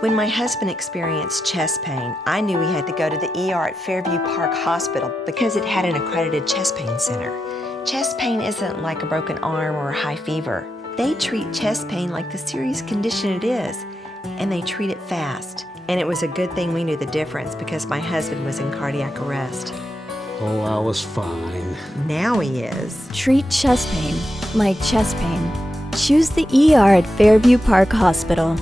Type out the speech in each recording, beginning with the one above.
When my husband experienced chest pain, I knew he had to go to the ER at Fairview Park Hospital because it had an accredited chest pain center. Chest pain isn't like a broken arm or a high fever. They treat chest pain like the serious condition it is, and they treat it fast. And it was a good thing we knew the difference because my husband was in cardiac arrest. Oh, I was fine. Now he is. Treat chest pain like chest pain. Choose the ER at Fairview Park Hospital.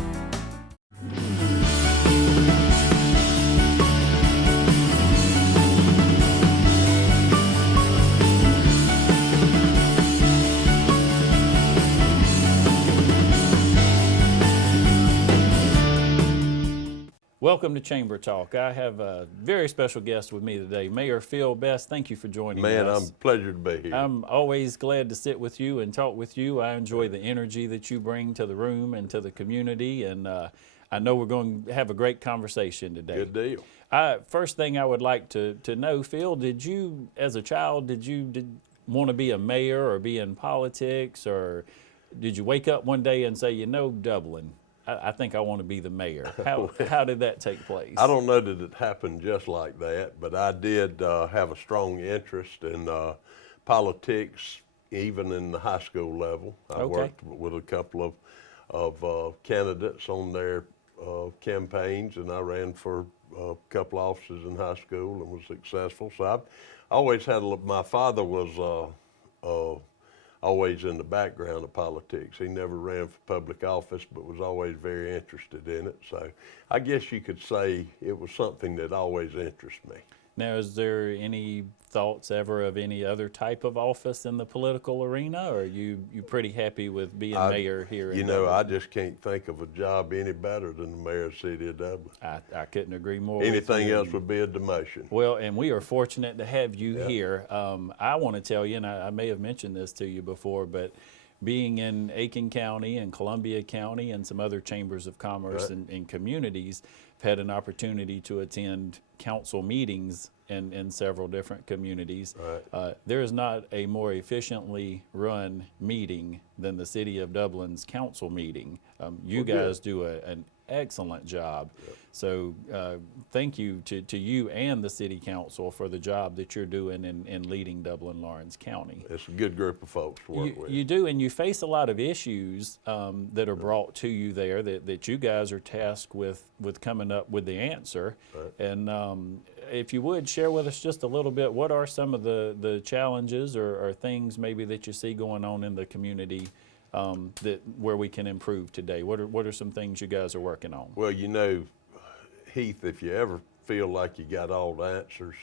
Welcome to Chamber Talk. I have a very special guest with me today, Mayor Phil Best. Thank you for joining us. Man, I'm pleasure to be here. I'm always glad to sit with you and talk with you. I enjoy the energy that you bring to the room and to the community, and I know we're going to have a great conversation today. Good deal. First thing I would like to know, Phil, did you, as a child, did you want to be a mayor or be in politics, or did you wake up one day and say, you know, Dublin, I think I want to be the mayor? How did that take place? I don't know that it happened just like that, but I did have a strong interest in politics, even in the high school level. I worked with a couple of candidates on their campaigns, and I ran for a couple offices in high school and was successful. So I've always had my father was always in the background of politics. He never ran for public office, but was always very interested in it. So I guess you could say it was something that always interested me. Now, is there any thoughts ever of any other type of office in the political arena, or are you pretty happy with being mayor here in Dublin? You know, I just can't think of a job any better than the mayor of the city of Dublin. I couldn't agree more. Anything else would be a demotion. Well, and we are fortunate to have you here. I want to tell you, and I may have mentioned this to you before, but being in Aiken County and Columbia County and some other chambers of commerce and communities, I've had an opportunity to attend council meetings in several different communities. There is not a more efficiently run meeting than the City of Dublin's council meeting. You guys do an excellent job. So thank you to you and the City Council for the job that you're doing in leading Dublin-Lawrence County. It's a good group of folks to work with. You do, and you face a lot of issues that are brought to you there that you guys are tasked with coming up with the answer. And if you would, share with us just a little bit, what are some of the challenges or things maybe that you see going on in the community where we can improve today? What are some things you guys are working on? Well, you know, Heath, if you ever feel like you got all the answers,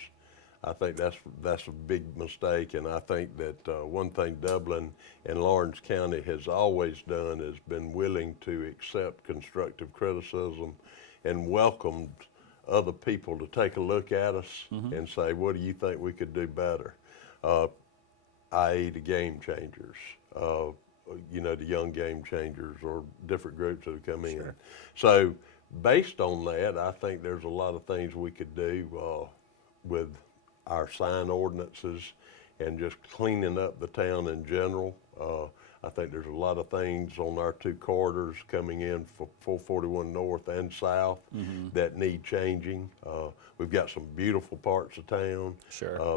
I think that's a big mistake. And I think that one thing Dublin and Lawrence County has always done is been willing to accept constructive criticism and welcomed other people to take a look at us and say, what do you think we could do better? I.e. the game changers. You know, the young game changers or different groups that have come in. So based on that, I think there's a lot of things we could do with our sign ordinances and just cleaning up the town in general. I think there's a lot of things on our two corridors coming in for 441 North and South that need changing. We've got some beautiful parts of town,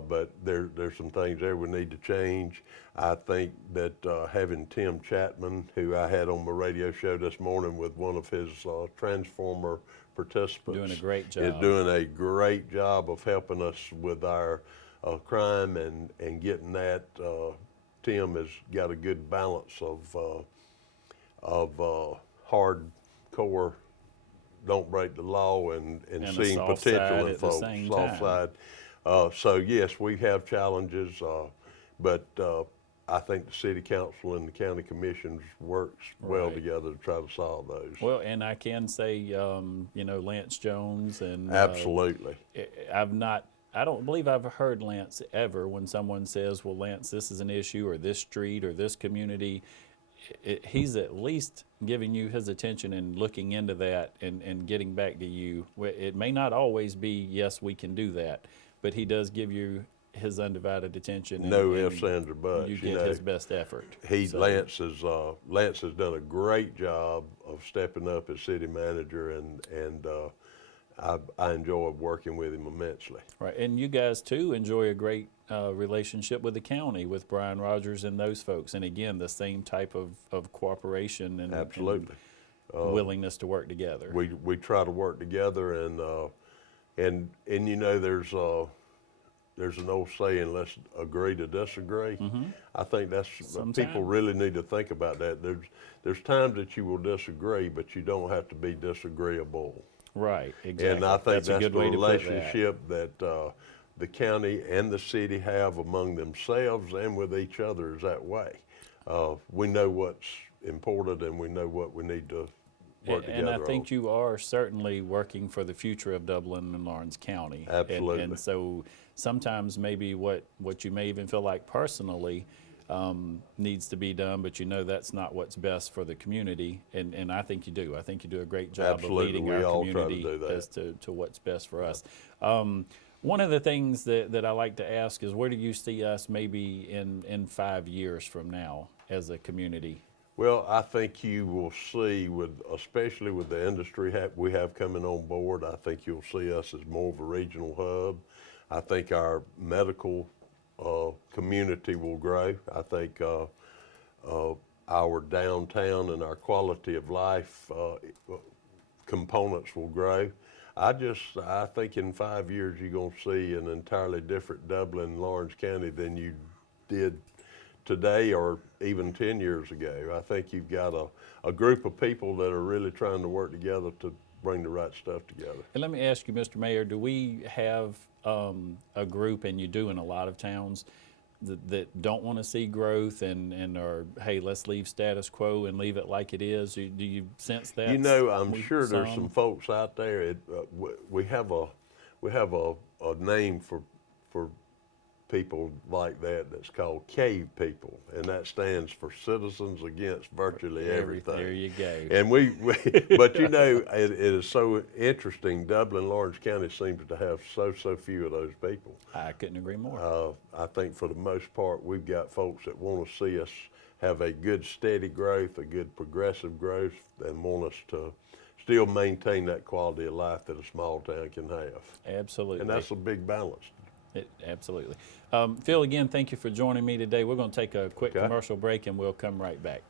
but there's some things there we need to change. I think that having Tim Chapman, who I had on my radio show this morning with one of his Transformer participants, doing a great job. Is doing a great job of helping us with our crime and getting that. Tim has got a good balance of hardcore, don't break the law, and seeing potential in folks, soft side. So yes, we have challenges, but I think the City Council and the County Commissions works well together to try to solve those. Well, and I can say, you know, Lance Jones and absolutely. I don't believe I've heard Lance ever when someone says, well, Lance, this is an issue, or this street, or this community. He's at least giving you his attention and looking into that and getting back to you. It may not always be, yes, we can do that, but he does give you his undivided attention. No ifs, ands, or buts. You you get know. his best effort. So- Lance has done a great job of stepping up as city manager, and I enjoy working with him immensely. Right, and you guys too enjoy a great relationship with the county, with Brian Rogers and those folks. And again, the same type of cooperation and Absolutely. and willingness to work together. We try to work together, and you know, there's an old saying, let's agree to disagree. I think that's people really need to think about that. There's times that you will disagree, but you don't have to be disagreeable. Right, exactly. And I think that's a good the way to put that. relationship that the county and the city have among themselves and with each other is that way. We know what's important, and we know what we need to work together And I think on. you are certainly working for the future of Dublin and Lawrence County. Absolutely. And so sometimes maybe what you may even feel like personally needs to be done, but you know that's not what's best for the community. And I think you do. I think you do a great job Absolutely. of leading We our all try to community do that. as to what's best for us. One of the things that I like to ask is, where do you see us maybe in 5 years from now as a community? Well, I think you will see, especially with the industry we have coming on board, I think you'll see us as more of a regional hub. I think our medical community will grow. I think our downtown and our quality of life components will grow. I think in 5 years you're going to see an entirely different Dublin, Lawrence County than you did today or even 10 years ago. I think you've got a group of people that are really trying to work together to bring the right stuff together. And let me ask you, Mr. Mayor, do we have a group, and you do in a lot of towns, that don't want to see growth and are, hey, let's leave status quo and leave it like it is? Do you sense that? You know, I'm sure there's some folks out there. We have a name for people like that that's called CAVE people, and that stands for Citizens Against Virtually Everything. There you go. And but you know, it is so interesting. Dublin, Lawrence County seems to have so few of those people. I couldn't agree more. I think for the most part, we've got folks that want to see us have a good steady growth, a good progressive growth, and want us to still maintain that quality of life that a small town can have. Absolutely. And that's a big balance. Absolutely. Phil, again, thank you for joining me today. We're going to take a quick Okay. commercial break, and we'll come right back.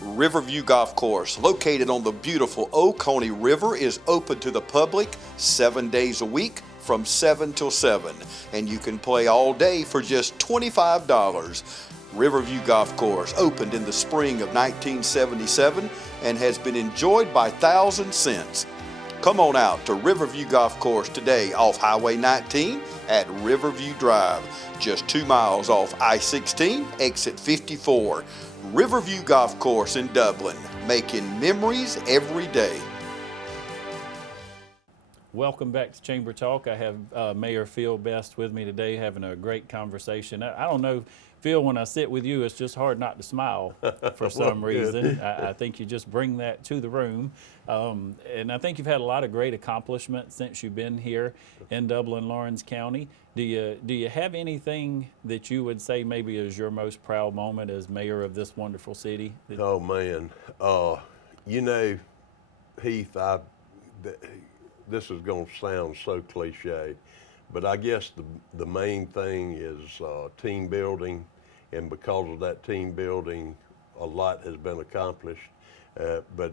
Riverview Golf Course, located on the beautiful Oconee River, is open to the public 7 days a week from 7 till 7, and you can play all day for just $25. Riverview Golf Course opened in the spring of 1977 and has been enjoyed by thousands since. Come on out to Riverview Golf Course today off Highway 19 at Riverview Drive, just 2 miles off I-16, exit 54. Riverview Golf Course in Dublin, making memories every day. Welcome back to Chamber Talk. I have Mayor Phil Best with me today, having a great conversation. I don't know, Phil, when I sit with you, it's just hard not to smile for some reason. I think you just bring that to the room. And I think you've had a lot of great accomplishments since you've been here in Dublin, Lawrence County. Do you have anything that you would say maybe is your most proud moment as mayor of this wonderful city? Oh man, you know, Heath, this is going to sound so cliche, but I guess the main thing is team building, and because of that team building, a lot has been accomplished. But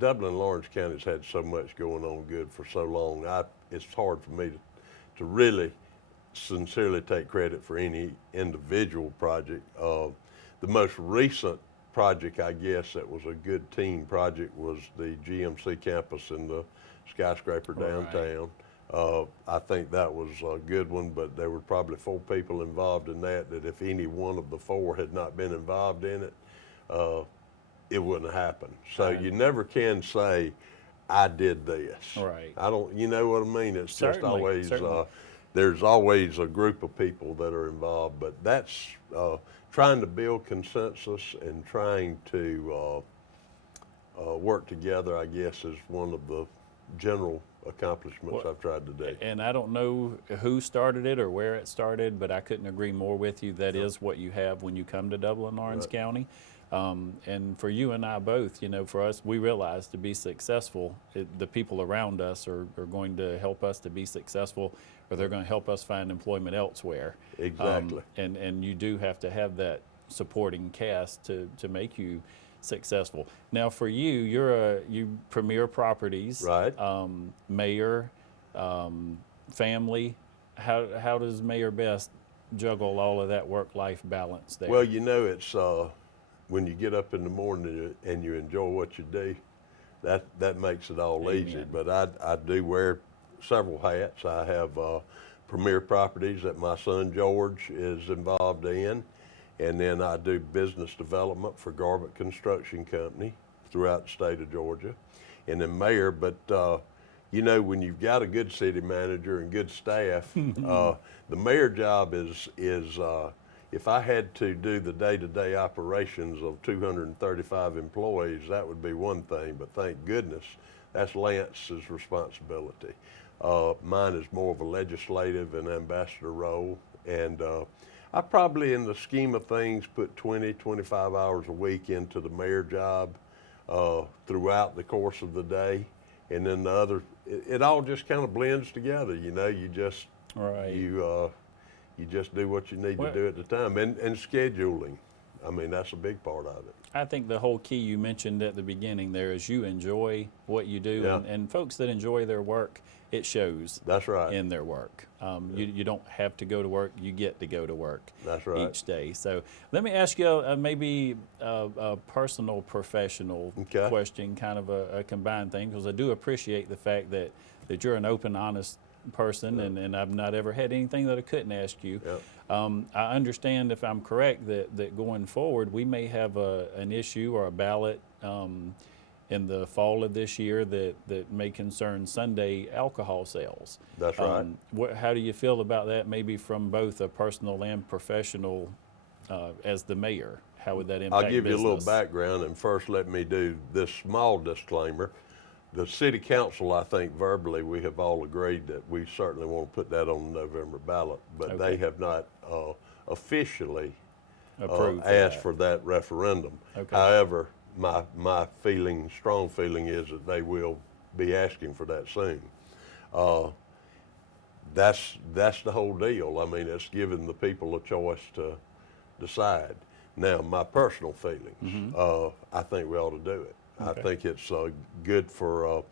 Dublin, Lawrence County's had so much going on good for so long. It's hard for me to really sincerely take credit for any individual project. The most recent project, I guess, that was a good team project was the GMC campus in the skyscraper downtown. I think that was a good one, but there were probably 4 people involved in that if any one of the 4 had not been involved in it, it wouldn't happen. So you never can say, I did this. Right. I don't, you know what I mean? It's just Certainly, always, certainly. there's always a group of people that are involved, but that's trying to build consensus and trying to work together, I guess, is one of the general accomplishments I've tried to do. And I don't know who started it or where it started, but I couldn't agree more with you. That is what you have when you come to Dublin-Lawrence County. And for you and I both, you know, for us, we realize to be successful, the people around us are going to help us to be successful, or they're going to help us find employment elsewhere. Exactly. And you do have to have that supporting cast to make you successful. Now, for you, you Premier Properties, Right. Mayor, family. How does Mayor Best juggle all of that work-life balance there? Well, you know, it's when you get up in the morning and you enjoy what you do, that makes it all easy. Amen. But I do wear several hats. I have Premier Properties that my son George is involved in, and then I do business development for Garbutt Construction Company throughout the state of Georgia, and then mayor. But you know, when you've got a good city manager and good staff, the mayor job is if I had to do the day-to-day operations of 235 employees, that would be one thing, but thank goodness that's Lance's responsibility. Mine is more of a legislative and ambassador role, and I probably, in the scheme of things, put 20, 25 hours a week into the mayor job throughout the course of the day, and then the other, it all just kind of blends together, you know, you just, you just do what you need to do at the time, and scheduling. I mean, that's a big part of it. I think the whole key you mentioned at the beginning there is you enjoy what you do, and folks that enjoy their work, it shows. That's right. In their work. You don't have to go to work, you get to go to work. That's right. Each day. So let me ask you maybe a personal, professional question, kind of a combined thing, because I do appreciate the fact that you're an open, honest person, and I've not ever had anything that I couldn't ask you. I understand, if I'm correct, that going forward we may have an issue or a ballot in the fall of this year that may concern Sunday alcohol sales. That's right. How do you feel about that, maybe from both a personal and professional as the mayor? How would that impact I'll give business? you a little background, and first let me do this small disclaimer. The city council, I think verbally, we have all agreed that we certainly want to put that on the November ballot, but they have not officially asked for that referendum. However, my strong feeling is that they will be asking for that soon. That's the whole deal. I mean, it's giving the people a choice to decide. Now, my personal feelings, I think we ought to do it. I think it's good for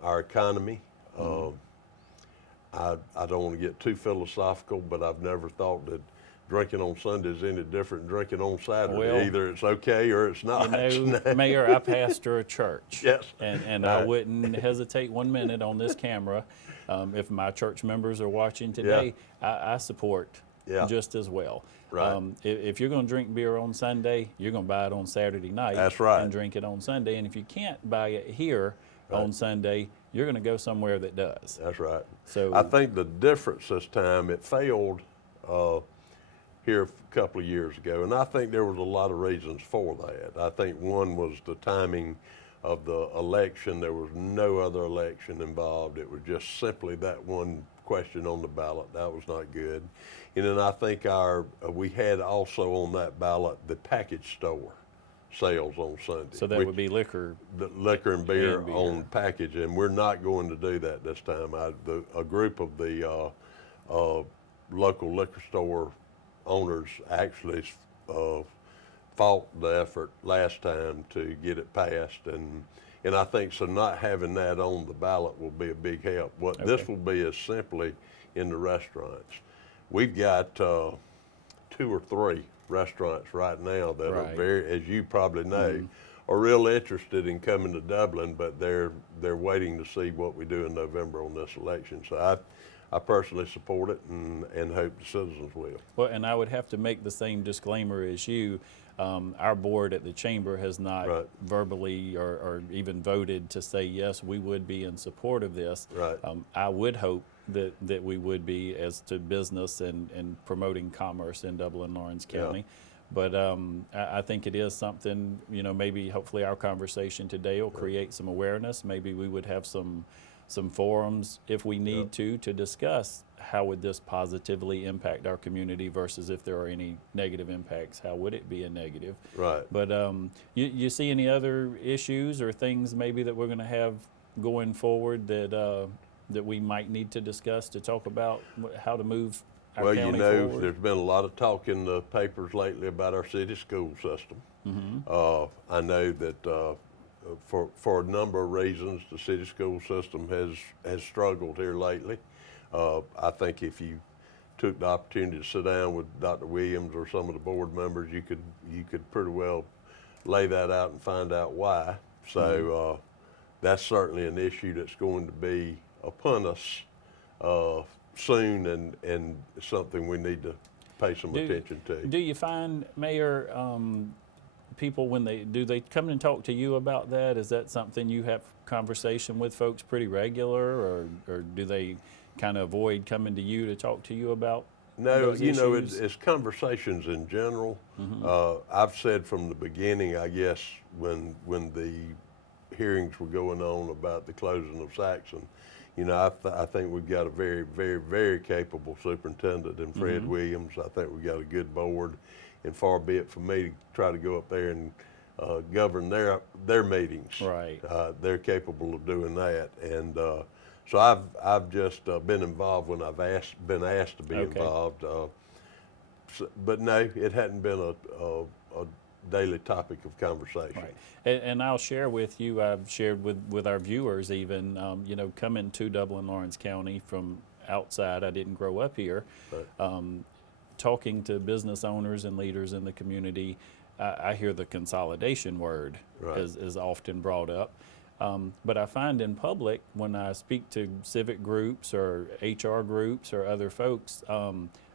our economy. I don't want to get too philosophical, but I've never thought that drinking on Sunday is any different than drinking on Saturday. Well, either it's okay or it's not. You know, Mayor, I pastor a church. Yes. And I wouldn't hesitate 1 minute on this camera. If my church members are watching today, I support just as well. Right. If you're going to drink beer on Sunday, you're going to buy it on Saturday night. That's right. And drink it on Sunday. And if you can't buy it here on Sunday, you're going to go somewhere that does. That's right. So I think the difference this time, it failed here a couple of years ago, and I think there was a lot of reasons for that. I think one was the timing of the election. There was no other election involved. It was just simply that one question on the ballot. That was not good. And then I think we had also on that ballot the package store sales on Sunday. So that would be liquor. The liquor and beer on package, and we're not going to do that this time. A group of the local liquor store owners actually fought the effort last time to get it passed, and I think so not having that on the ballot will be a big help. What this will be is simply in the restaurants. We've got 2 or 3 restaurants right now that are very, as you probably know, are real interested in coming to Dublin, but they're waiting to see what we do in November on this election. So I personally support it and hope the citizens will. Well, and I would have to make the same disclaimer as you. Our board at the chamber has not verbally or even voted to say, yes, we would be in support of this. Right. I would hope that we would be as to business and promoting commerce in Dublin-Lawrence County. But I think it is something, you know, maybe hopefully our conversation today will create some awareness. Maybe we would have some forums if we need to discuss how would this positively impact our community versus if there are any negative impacts, how would it be a negative? Right. But you see any other issues or things maybe that we're going to have going forward that we might need to discuss to talk about how to move our Well, county you know, forward? there's been a lot of talk in the papers lately about our city school system. I know that for a number of reasons, the city school system has struggled here lately. I think if you took the opportunity to sit down with Dr. Williams or some of the board members, you could pretty well lay that out and find out why. So that's certainly an issue that's going to be upon us soon, and something we need to pay some attention to. Do you find, Mayor, people when they come and talk to you about that? Is that something you have conversation with folks pretty regular, or do they kind of avoid coming to you to talk to you about No, those you know, issues? it's conversations in general. I've said from the beginning, I guess, when the hearings were going on about the closing of Saxon, you know, I think we've got a very, very, very capable superintendent in Fred Williams. I think we've got a good board, and far be it from me to try to go up there and govern their meetings. Right. They're capable of doing that, and so I've just been involved when I've been asked to be Okay. involved. But no, it hadn't been a daily topic of conversation. Right. And I'll share with you, I've shared with our viewers even, you know, coming to Dublin-Lawrence County from outside, I didn't grow up here, talking to business owners and leaders in the community, I hear the consolidation word Right. is often brought up. But I find in public, when I speak to civic groups or HR groups or other folks,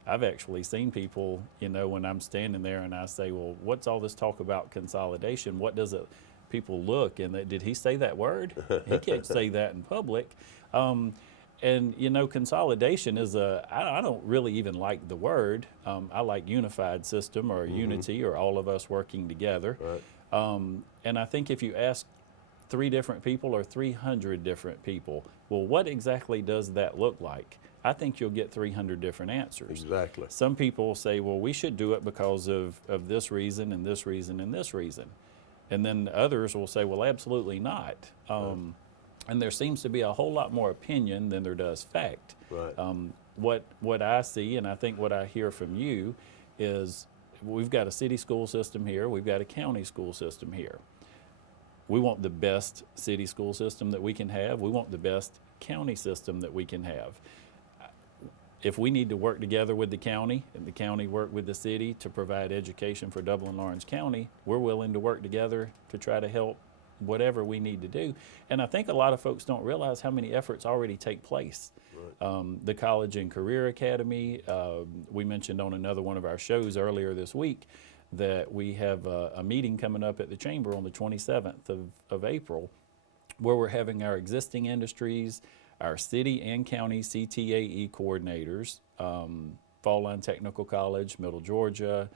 I've actually seen people, you know, when I'm standing there and I say, well, what's all this talk about consolidation? What does it, people look and did he say that word? He can't say that in public. And, you know, consolidation is I don't really even like the word. I like unified system or unity or all of us working together. Right. And I think if you ask 3 different people or 300 different people, well, what exactly does that look like? I think you'll get 300 different answers. Exactly. Some people say, well, we should do it because of this reason and this reason and this reason. And then others will say, well, absolutely not. And there seems to be a whole lot more opinion than there does fact. Right. What I see, and I think what I hear from you, is we've got a city school system here, we've got a county school system here. We want the best city school system that we can have. We want the best county system that we can have. If we need to work together with the county and the county work with the city to provide education for Dublin-Lawrence County, we're willing to work together to try to help whatever we need to do. And I think a lot of folks don't realize how many efforts already take place. Right. The College and Career Academy, we mentioned on another one of our shows earlier this week that we have a meeting coming up at the Chamber on the 27th of April, where we're having our existing industries, our city and county CTAE coordinators, Fall Line Technical College, Middle Georgia,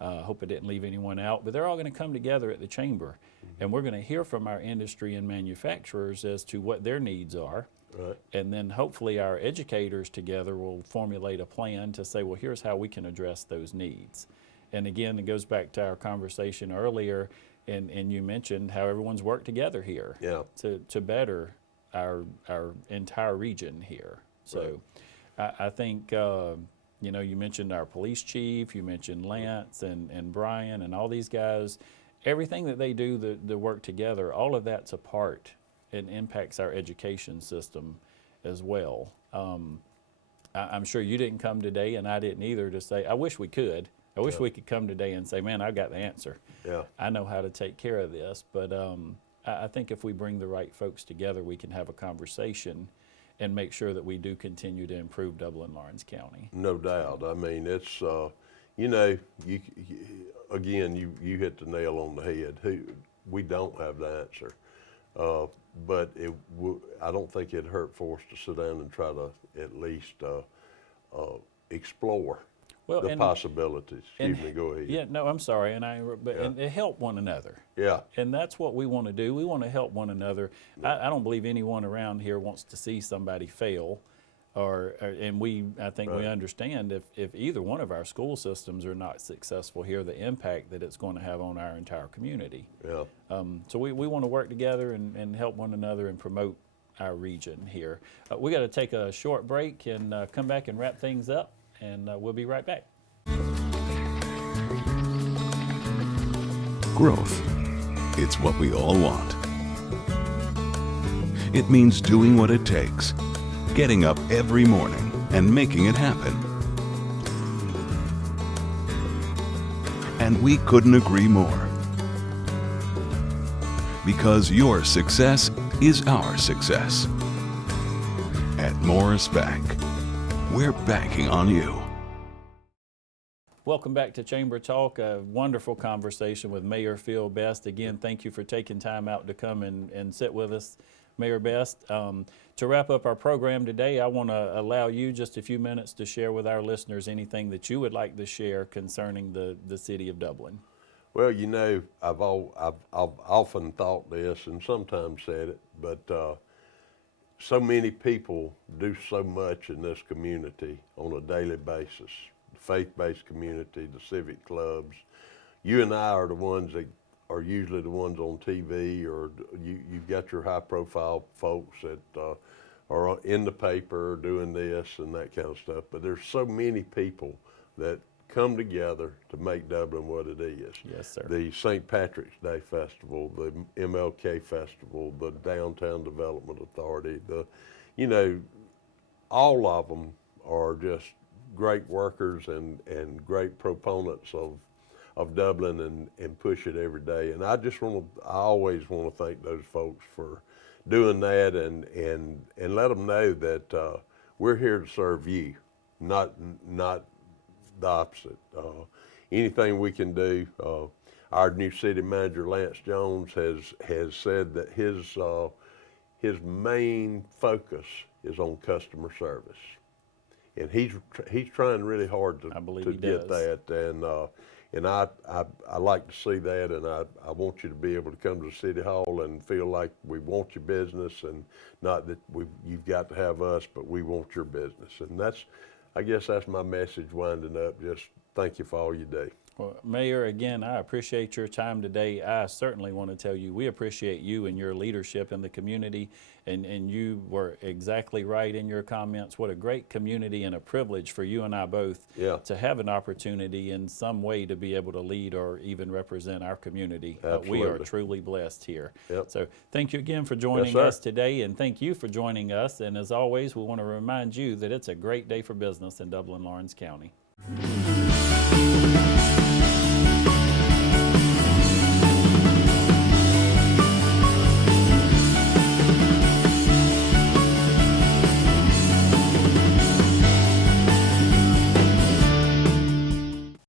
hope I didn't leave anyone out, but they're all going to come together at the Chamber, and we're going to hear from our industry and manufacturers as to what their needs are. Right. And then hopefully our educators together will formulate a plan to say, well, here's how we can address those needs. And again, it goes back to our conversation earlier, and you mentioned how everyone's worked together here to better our entire region here. So I think, you know, you mentioned our police chief, you mentioned Lance and Brian and all these guys. Everything that they do, the work together, all of that's a part and impacts our education system as well. I'm sure you didn't come today, and I didn't either, to say, I wish we could. I wish we could come today and say, man, I've got the answer. Yeah. I know how to take care of this. But I think if we bring the right folks together, we can have a conversation and make sure that we do continue to improve Dublin-Lawrence County. No doubt. I mean, it's, you know, again, you hit the nail on the head. We don't have the answer. But I don't think it'd hurt for us to sit down and try to at least explore Well, the and- possibilities. and- Excuse me, go ahead. Yeah, no, I'm sorry, and and help one another. Yeah. And that's what we want to do. We want to help one another. I don't believe anyone around here wants to see somebody fail, and I think we understand if either one of our school systems are not successful here, the impact that it's going to have on our entire community. Yeah. So we want to work together and help one another and promote our region here. We got to take a short break and come back and wrap things up, and we'll be right back. Growth. It's what we all want. It means doing what it takes, getting up every morning and making it happen. And we couldn't agree more. Because your success is our success. At Morris Bank, we're banking on you. Welcome back to Chamber Talk, a wonderful conversation with Mayor Phil Best. Again, thank you for taking time out to come and sit with us, Mayor Best. To wrap up our program today, I want to allow you just a few minutes to share with our listeners anything that you would like to share concerning the city of Dublin. Well, you know, I've often thought this and sometimes said it, but so many people do so much in this community on a daily basis. The faith-based community, the civic clubs. You and I are the ones that are usually the ones on TV, or you've got your high-profile folks that are in the paper doing this and that kind of stuff. But there's so many people that come together to make Dublin what it is. Yes, sir. The St. Patrick's Day Festival, the MLK Festival, the Downtown Development Authority, all of them are just great workers and great proponents of Dublin and push it every day. And I always want to thank those folks for doing that and let them know that we're here to serve you, not the opposite. Anything we can do. Our new city manager, Lance Jones, has said that his main focus is on customer service. And he's trying really hard to get that, and I like to see that, and I want you to be able to come to City Hall and feel like we want your business, and not that you've got to have us, but we want your business. And I guess that's my message winding up. Just thank you for all you do. Well, Mayor, again, I appreciate your time today. I certainly want to tell you we appreciate you and your leadership in the community, and you were exactly right in your comments. What a great community and a privilege for you and I both to have an opportunity in some way to be able to lead or even represent our community. We are truly blessed here. Yep. So thank you again for joining us today, and thank you for joining us. And as always, we want to remind you that it's a great day for business in Dublin, Lawrence County.